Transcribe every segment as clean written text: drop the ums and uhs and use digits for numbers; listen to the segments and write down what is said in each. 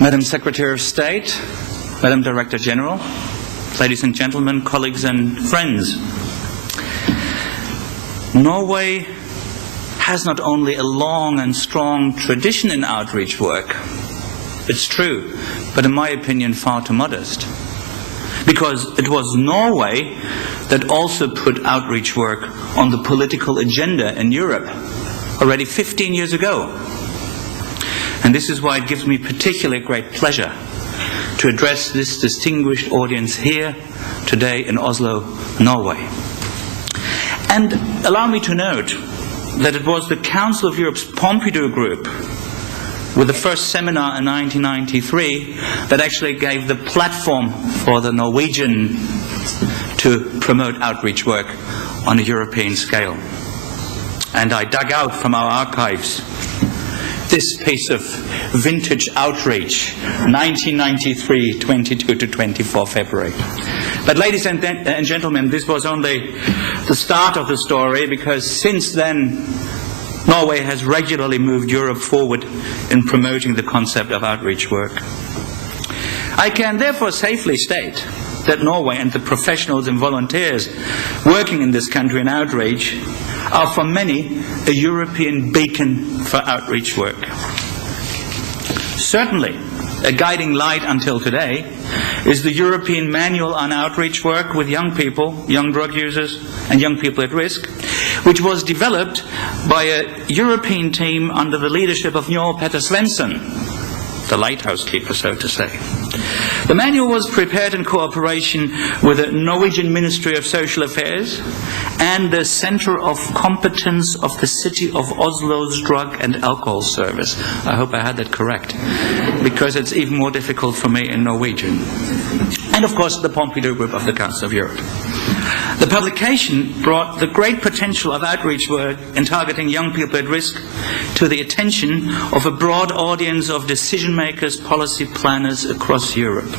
Madam Secretary of State, Madam Director General, ladies and gentlemen, colleagues and friends. Norway has not only a long and strong tradition in outreach work, it's true, but in my opinion far too modest. Because it was Norway that also put outreach work on the political agenda in Europe already 15 years ago. And this is why it gives me particularly great pleasure to address this distinguished audience here today in Oslo, Norway. And allow me to note that it was the Council of Europe's Pompidou group, with the first seminar in 1993, that actually gave the platform for the Norwegian to promote outreach work on a European scale. And I dug out from our archives this piece of vintage outreach, 1993, 22 to 24 February. But ladies and gentlemen, this was only the start of the story, because since then Norway has regularly moved Europe forward in promoting the concept of outreach work. I can therefore safely state that Norway and the professionals and volunteers working in this country in outreach are for many a European beacon for outreach work. Certainly, a guiding light until today is the European Manual on Outreach Work with young people, young drug users and young people at risk, which was developed by a European team under the leadership of Njål Petter Svensson, the lighthouse keeper, so to say. The manual was prepared in cooperation with the Norwegian Ministry of Social Affairs and the Center of Competence of the City of Oslo's Drug and Alcohol Service. I hope I had that correct, because it's even more difficult for me in Norwegian. And of course the Pompidou Group of the Council of Europe. The publication brought the great potential of outreach work in targeting young people at risk to the attention of a broad audience of decision makers, policy planners across Europe.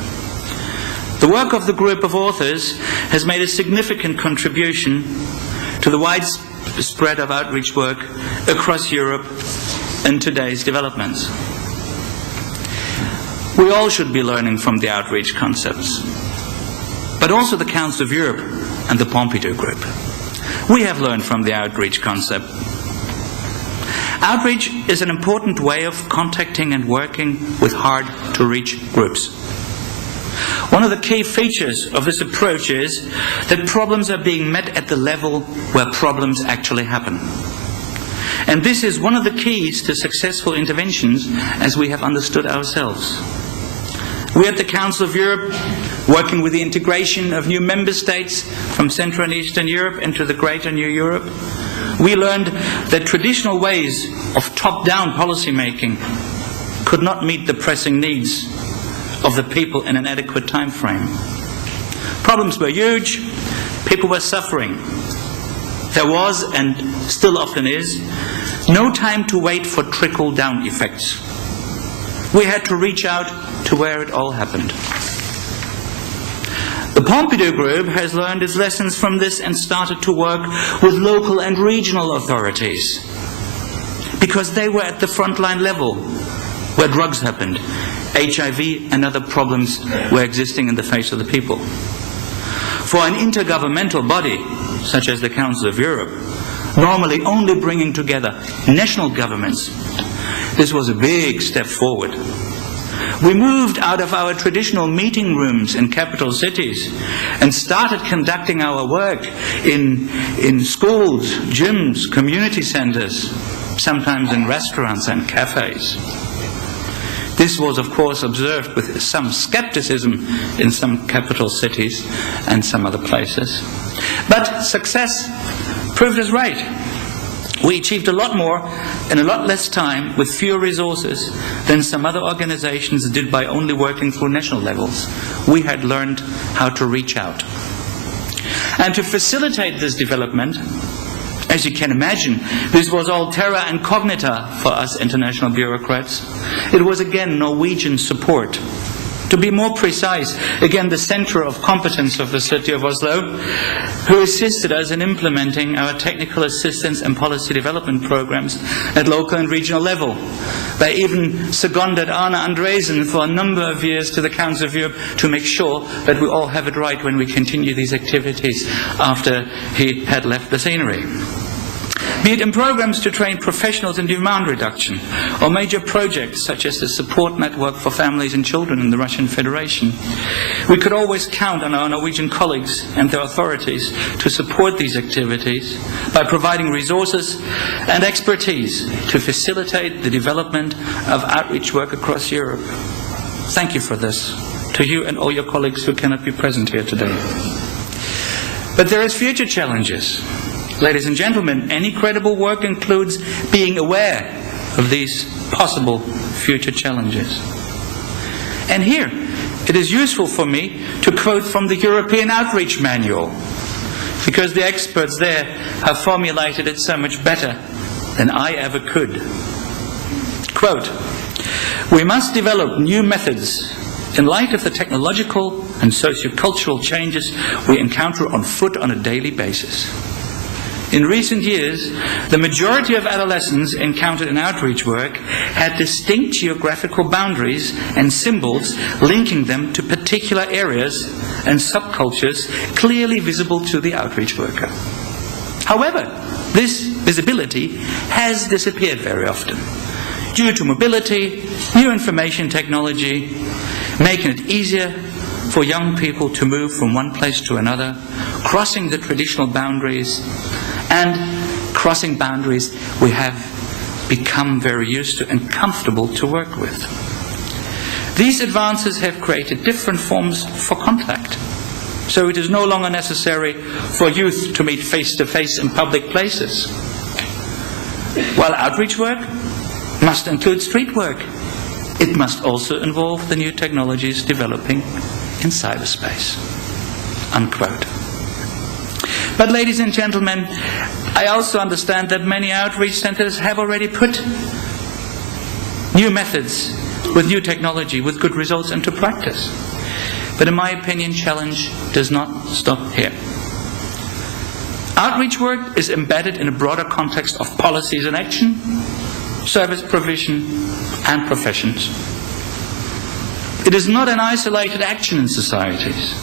The work of the group of authors has made a significant contribution to the widespread of outreach work across Europe and today's developments. We all should be learning from the outreach concepts, but also the Council of Europe and the Pompidou Group. We have learned from the outreach concept. Outreach is an important way of contacting and working with hard-to-reach groups. One of the key features of this approach is that problems are being met at the level where problems actually happen. And this is one of the keys to successful interventions, as we have understood ourselves. We at the Council of Europe, working with the integration of new member states from Central and Eastern Europe into the greater New Europe, we learned that traditional ways of top-down policy making could not meet the pressing needs of the people in an adequate time frame. Problems were huge, people were suffering. There was, and still often is, no time to wait for trickle-down effects. We had to reach out to where it all happened. The Pompidou Group has learned its lessons from this and started to work with local and regional authorities, because they were at the frontline level where drugs happened, HIV and other problems were existing in the face of the people. For an intergovernmental body, such as the Council of Europe, normally only bringing together national governments, this was a big step forward. We moved out of our traditional meeting rooms in capital cities and started conducting our work in schools, gyms, community centers, sometimes in restaurants and cafes. This was, of course, observed with some skepticism in some capital cities and some other places. But success proved us right. We achieved a lot more in a lot less time with fewer resources than some other organizations did by only working through national levels. We had learned how to reach out. And to facilitate this development, as you can imagine, this was all terra incognita for us international bureaucrats. It was again Norwegian support. To be more precise, again the Center of Competence of the City of Oslo, who assisted us in implementing our technical assistance and policy development programs at local and regional level. They even seconded Arne Andresen for a number of years to the Council of Europe to make sure that we all have it right when we continue these activities after he had left the scenery. Be it in programs to train professionals in demand reduction, or major projects such as the support network for families and children in the Russian Federation, we could always count on our Norwegian colleagues and their authorities to support these activities by providing resources and expertise to facilitate the development of outreach work across Europe. Thank you for this, to you and all your colleagues who cannot be present here today. But there is future challenges. Ladies and gentlemen, any credible work includes being aware of these possible future challenges. And here, it is useful for me to quote from the European Outreach Manual, because the experts there have formulated it so much better than I ever could. Quote, "We must develop new methods in light of the technological and socio-cultural changes we encounter on foot on a daily basis. In recent years, the majority of adolescents encountered in outreach work had distinct geographical boundaries and symbols linking them to particular areas and subcultures clearly visible to the outreach worker. However, this visibility has disappeared very often due to mobility, new information technology, making it easier for young people to move from one place to another, crossing the traditional boundaries, and crossing boundaries we have become very used to and comfortable to work with. These advances have created different forms for contact. So it is no longer necessary for youth to meet face-to-face in public places. While outreach work must include street work, it must also involve the new technologies developing in cyberspace." Unquote. But ladies and gentlemen, I also understand that many outreach centers have already put new methods with new technology, with good results into practice. But in my opinion, challenge does not stop here. Outreach work is embedded in a broader context of policies and action, service provision, and professions. It is not an isolated action in societies.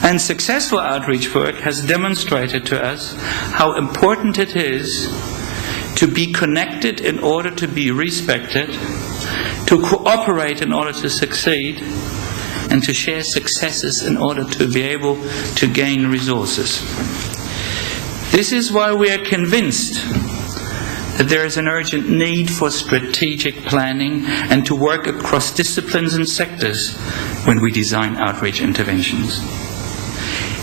And successful outreach work has demonstrated to us how important it is to be connected in order to be respected, to cooperate in order to succeed, and to share successes in order to be able to gain resources. This is why we are convinced that there is an urgent need for strategic planning and to work across disciplines and sectors when we design outreach interventions.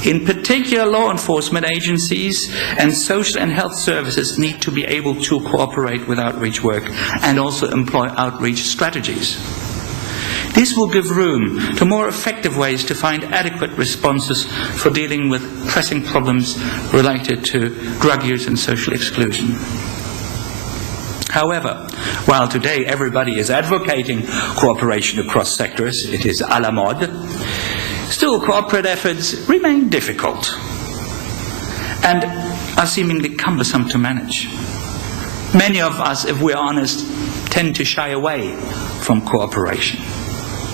In particular, law enforcement agencies and social and health services need to be able to cooperate with outreach work and also employ outreach strategies. This will give room to more effective ways to find adequate responses for dealing with pressing problems related to drug use and social exclusion. However, while today everybody is advocating cooperation across sectors, it is à la mode, still corporate efforts remain difficult and are seemingly cumbersome to manage. Many of us, if we're honest, tend to shy away from cooperation,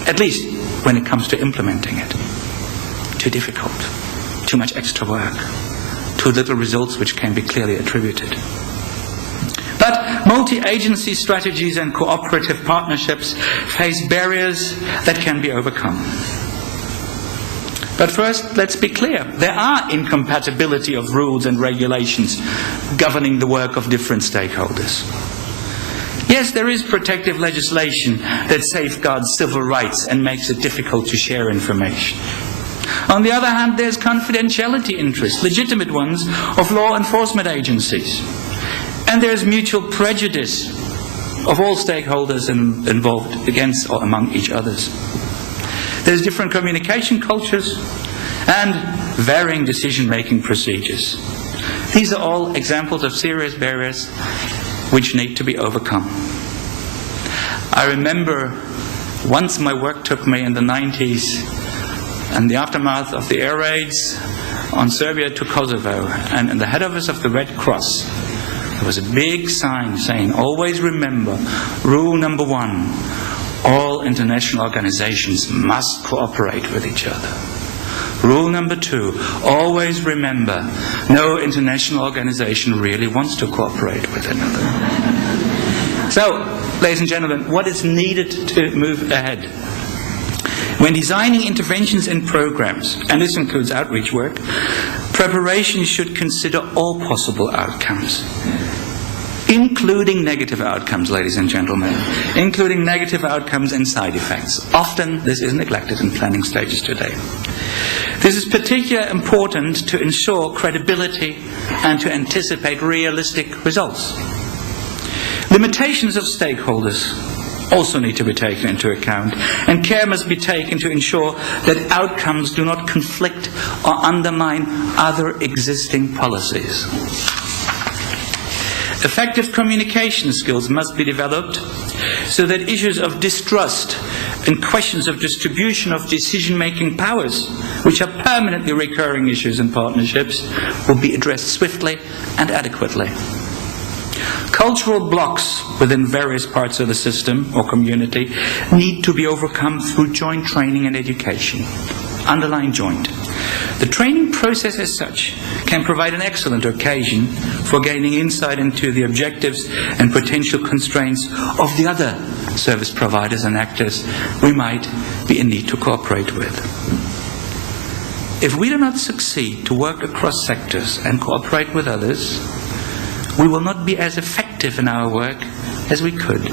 at least when it comes to implementing it. Too difficult, too much extra work, too little results which can be clearly attributed. But multi-agency strategies and cooperative partnerships face barriers that can be overcome. But first, let's be clear. There are incompatibility of rules and regulations governing the work of different stakeholders. Yes, there is protective legislation that safeguards civil rights and makes it difficult to share information. On the other hand, there's confidentiality interests, legitimate ones, of law enforcement agencies. And there's mutual prejudice of all stakeholders involved against or among each others. There's different communication cultures and varying decision-making procedures. These are all examples of serious barriers which need to be overcome. I remember once my work took me in the 90s in the aftermath of the air raids on Serbia to Kosovo, and in the head office of the Red Cross there was a big sign saying, always remember, rule number 1, all international organizations must cooperate with each other. Rule number 2, always remember, no international organization really wants to cooperate with another. So, ladies and gentlemen, what is needed to move ahead? When designing interventions and programs, and this includes outreach work, preparation should consider all possible outcomes, including negative outcomes, ladies and gentlemen, including negative outcomes and side effects. Often this is neglected in planning stages today. This is particularly important to ensure credibility and to anticipate realistic results. Limitations of stakeholders also need to be taken into account, and care must be taken to ensure that outcomes do not conflict or undermine other existing policies. Effective communication skills must be developed so that issues of distrust and questions of distribution of decision-making powers, which are permanently recurring issues in partnerships, will be addressed swiftly and adequately. Cultural blocks within various parts of the system or community need to be overcome through joint training and education. Underline joint. The training process as such can provide an excellent occasion for gaining insight into the objectives and potential constraints of the other service providers and actors we might be in need to cooperate with. If we do not succeed to work across sectors and cooperate with others, we will not be as effective in our work as we could.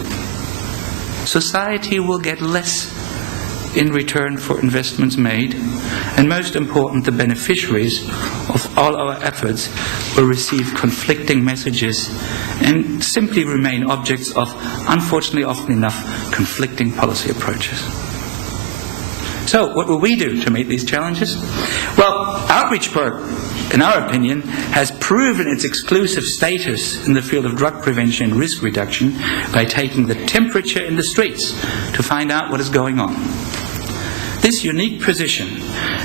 Society will get less in return for investments made, and most important, the beneficiaries of all our efforts will receive conflicting messages and simply remain objects of, unfortunately often enough, conflicting policy approaches. So, what will we do to meet these challenges? Well, outreach work, in our opinion, has proven its exclusive status in the field of drug prevention and risk reduction by taking the temperature in the streets to find out what is going on. This unique position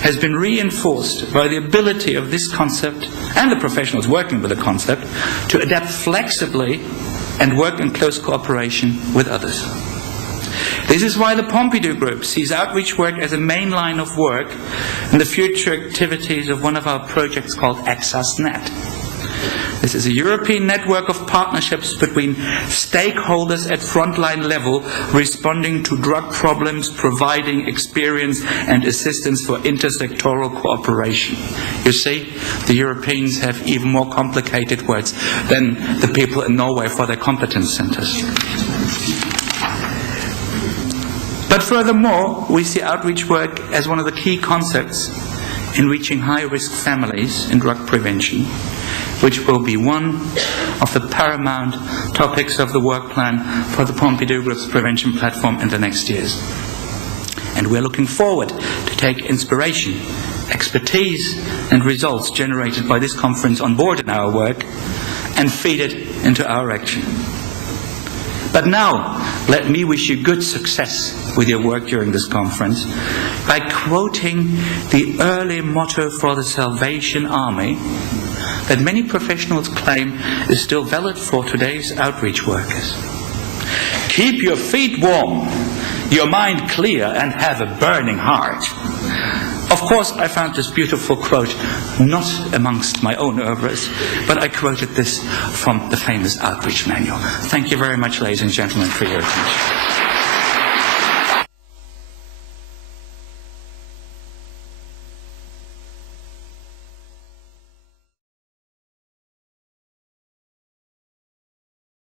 has been reinforced by the ability of this concept and the professionals working with the concept to adapt flexibly and work in close cooperation with others. This is why the Pompidou Group sees outreach work as a main line of work in the future activities of one of our projects called AccessNet. This is a European network of partnerships between stakeholders at frontline level responding to drug problems, providing experience and assistance for intersectoral cooperation. You see, the Europeans have even more complicated words than the people in Norway for their competence centers. But furthermore, we see outreach work as one of the key concepts in reaching high-risk families in drug prevention, which will be one of the paramount topics of the work plan for the Pompidou Group's prevention platform in the next years. And we're looking forward to take inspiration, expertise and results generated by this conference on board in our work and feed it into our action. But now, let me wish you good success with your work during this conference by quoting the early motto for the Salvation Army that many professionals claim is still valid for today's outreach workers. Keep your feet warm, your mind clear, and have a burning heart. Of course, I found this beautiful quote not amongst my own oeuvres, but I quoted this from the famous outreach manual. Thank you very much, ladies and gentlemen, for your attention.